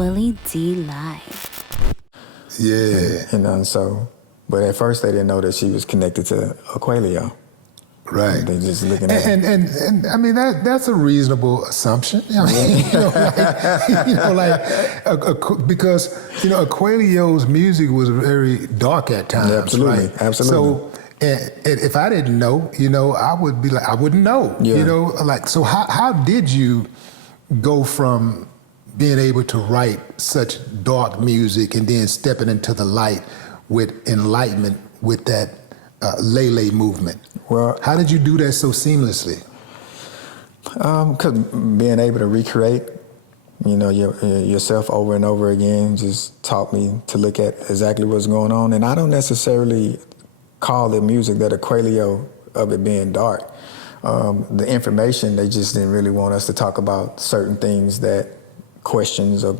Willie D Live. Yeah. So, but at first they didn't know that she was connected to Aquelio. Right. They just looking at and I mean that's a reasonable assumption. I mean, because Aquelio's music was very dark at times. Absolutely, right? absolutely. So and if I didn't know, I would be like, I wouldn't know. Yeah. So how did you go from being able to write such dark music and then stepping into the light with enlightenment with that Lele movement? Well, how did you do that so seamlessly? Because being able to recreate, yourself over and over again just taught me to look at exactly what's going on. And I don't necessarily call the music that Aquelio of it being dark. The information, they just didn't really want us to talk about certain things that questions or,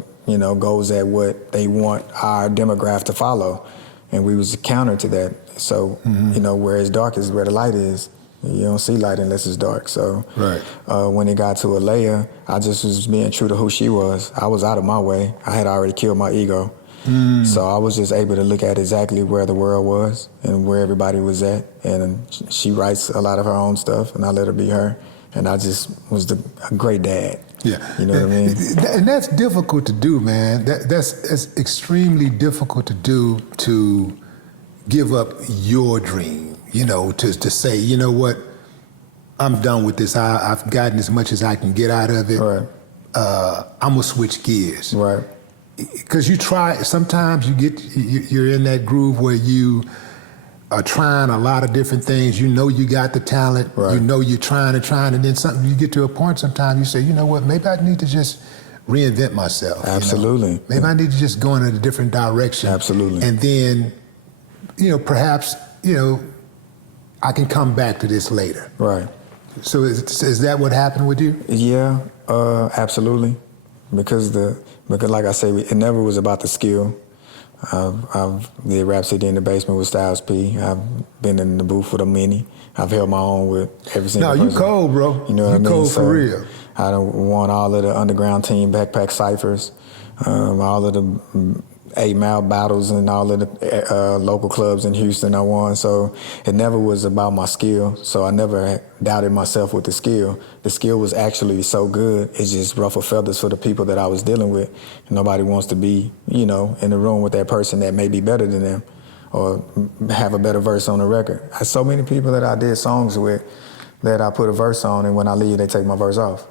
goes at what they want our demographic to follow. And we was counter to that. So, where it's dark is where the light is. You don't see light unless it's dark. So right. When it got to Alea, I just was being true to who she was. I was out of my way. I had already killed my ego. So I was just able to look at exactly where the world was and where everybody was at. And she writes a lot of her own stuff, and I let her be her. And I just was a great dad. Yeah. You know what I mean? And that's difficult to do, man. That's extremely difficult to do, to give up your dream, to say, you know what, I'm done with this. I've gotten as much as I can get out of it. Right. I'm going to switch gears. Right. Because sometimes you're in that groove where you are trying a lot of different things. You got the talent. Right. You're trying, and then you get to a point sometimes you say, you know what, maybe I need to just reinvent myself. Absolutely. Maybe I need to just go in a different direction. Absolutely. And then, perhaps, I can come back to this later. Right. So is that what happened with you? Yeah, absolutely. Because like I say, it never was about the skill. I've did Rhapsody in the Basement with Styles P. I've been in the booth with a Mini. I've held my own with every single person. No, you cold, bro. You know what I mean? Cold for real. I done won all of the underground team backpack ciphers, all of the 8 Mile battles and all of the local clubs in Houston I won. So it never was about my skill. So I never doubted myself with the skill. The skill was actually so good, it's just ruffle feathers for the people that I was dealing with. And nobody wants to be, in the room with that person that may be better than them or have a better verse on the record. I had so many people that I did songs with that I put a verse on, and when I leave, they take my verse off.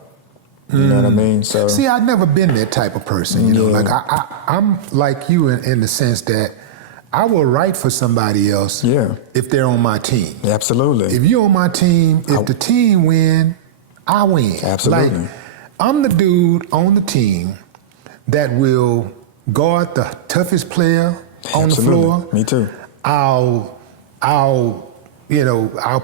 You know what I mean? So see, I've never been that type of person. Like I'm like you in the sense that I will write for somebody else. Yeah. If they're on my team. Absolutely. If you're on my team, if the team win, I win. Absolutely. Like, I'm the dude on the team that will guard the toughest player on the floor. Me too. I'll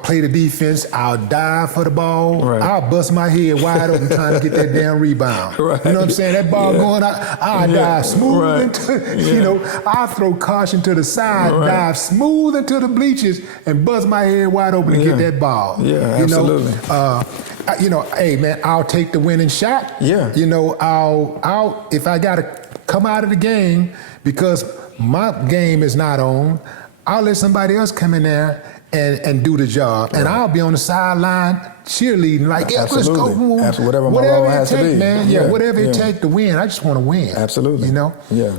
play the defense. I'll dive for the ball. Right. I'll bust my head wide open trying to get that damn rebound. Right. You know what I'm saying? That ball going out, I'll dive smooth into, I'll throw caution to the side, dive smooth into the bleachers and bust my head wide open to get that ball. Yeah, absolutely. Hey man, I'll take the winning shot. Yeah. I'll if I gotta come out of the game because my game is not on, I'll let somebody else come in there and do the job. And I'll be on the sideline cheerleading, like, yeah, let's go. Whatever my role has to be. Man. Yeah, whatever it takes to win. I just want to win. Absolutely. You know? Yeah.